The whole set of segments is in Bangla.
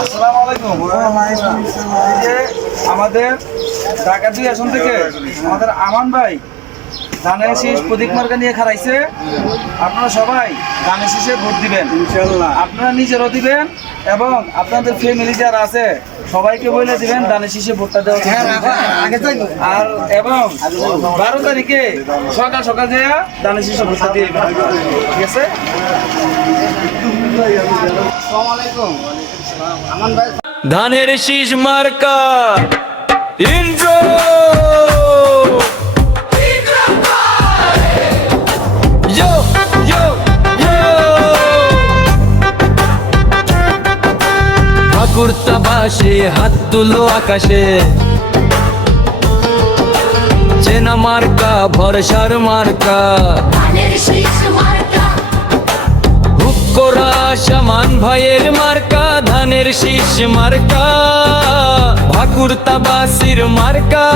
আসসালামু আলাইকুম। এই যে আমাদের ঢাকা 2 আসন থেকে আমাদের আমান ভাই ধানের শীষ প্রতীক মার্কা নিয়ে খারাইছে। আপনারা সবাই ধানের শীষে ভোট দিবেন ইনশাআল্লাহ। আপনারা নিজেরও দিবেন এবং আপনাদের ফ্যামিলি যারা আছে সবাইকে বলে দিবেন ধানের শীষে ভোটটা দেওয়া। আর এবং 12 তারিখে সকাল সকাল যাইয়া ধানের শীষে ভোটটা দিয়ে দিবেন, ঠিক আছে? আসসালামু আলাইকুম। আমান ভাই ধানের শীষ মার্কা ইন্ট্রো ইয়ো ইয়ো ইয়ো ঠাকুরতাবাসী হাত তুলো আকাশে, চেনা মার্কা ভরসার মার্কা, হুক্কোরা সামান ভাইয়ের মার্কা ধানের শীষ মার্কা, ঠাকুরতাবাসীর মার্কা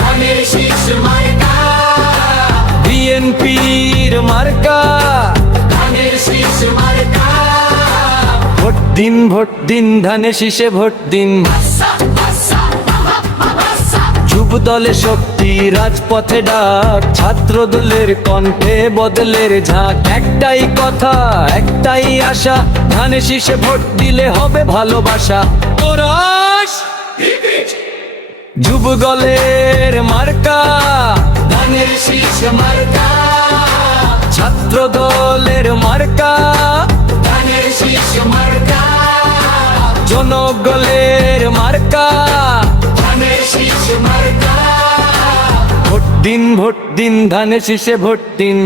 ধানের শীষ মার্কা, বিএনপির মার্কা ধানের শীষ মার্কা। ভোট দিন ভোট দিন ধানের শীষে ভোট দিন, যুব দলে শক্তি রাজপথে ডাক, ছাত্র দলের কণ্ঠে বদলের ঝাঁক, একটাই কথা একটাই আশা, ধানের শীষে ভোট দিলে হবে ভালোবাসা। তোরাস যুব দলের মার্কা ধানের শীষ মার্কা, ছাত্র দলের মার্কা ধানের শীষ মার্কা, জনগণের মার্কা ধানের শীষ মার্কা। ভোট দিন ধানের শীষে ভোট দিন।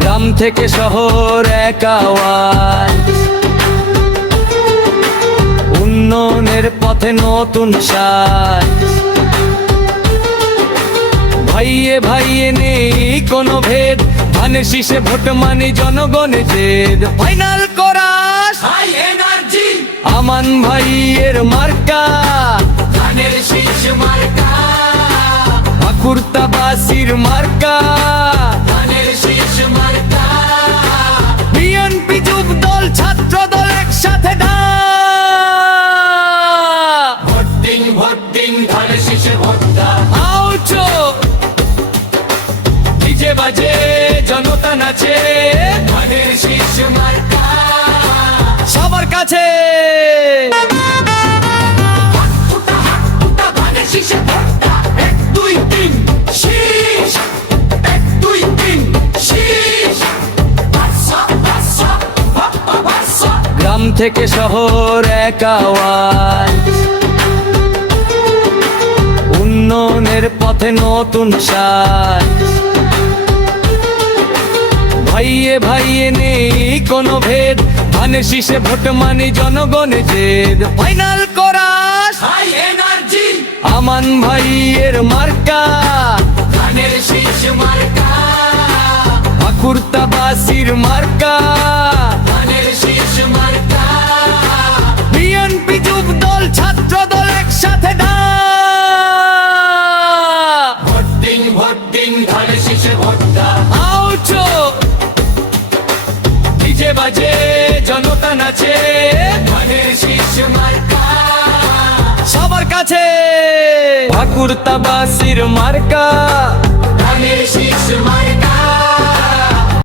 গ্রাম থেকে শহর এক আওয়াজ, উন্নয়নের পথে নতুন সাজ, ভাইয়ে ভাইয়ে নেই কোনো ভেদ, ধানের শীষে ভোট মানে জনগণের জেদ। ফাইনাল করাস আমান ভাইয়ের মার্কা ধানের শীষ মার্কা, ঠাকুরতাবাসীর মার্কা ধানের শীষ মার্কা, বিএনপি যুব দল ছাত্র দল একসাথে ভোট দিন ধানের শীষে ভোট দাও। আউচো ডিজে বাজে জনতা নাচে, ধানের শীষ মার্কা সবার কাছে। গ্রাম থেকে শহর এক আওয়াজ, উন্নয়নের পথে নতুন সাজ, ভাইয়ে ভাইয়ে নেই কোনো ভেদ, ধানের শীষে ভোট মানে জনগণের জেদ। ফাইনাল করাস আমান ভাইয়ের মার্কা ধানের শীষ মার্কা, ঠাকুরতাবাসীর মার্কা ধানের শীষ মার্কা, বিএনপি যুব দল ছাত্র দল একসাথে ভোট দিন ধানের শীষে ভোট দাও। আউচো ডিজে বাজে জনতা নাচে, ধানের শীষ মার্কা সবার কাছে। ঠাকুরতাবাসীর মার্কা ধানের শীষ মার্কা।